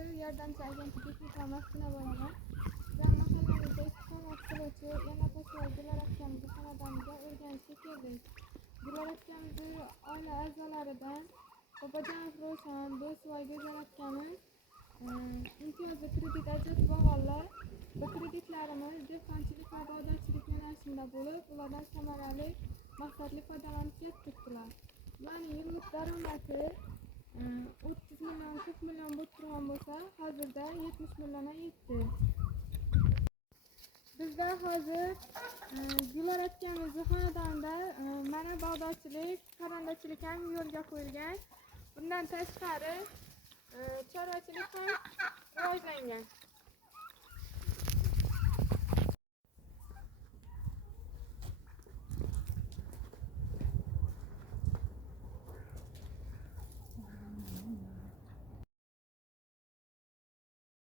Davlati yordamchi agentligi ixlomasligini bo'laman. Biz mahallamizda istiqomat qiluvchi yana toshlar Gullar akamizni xonadoniga o'rganishga keldik. Gullar akamizni oila a'zolaridan Bobojonov Ravshan, Do'stvoy Go'zal akamiz imtiyozli kredit ajratib olganlar. Bu kreditlarimiz dehqonchilik va bog'dorchilik yo'nalishida bo'lib, ulardan samarali, maqsadli foydalanib ketdilar. Ularning yillik daromadi 30 million, 40 million bo'lib turgan bo'lsa, hozirda 70 millionga yetdi. Bizda hozir Gullar akamizni xonadonida mana bog'dorchilik, parrandachilik ham yo'lga qo'yilgan. Bundan tashqari chorvachilik ham rivojlangan.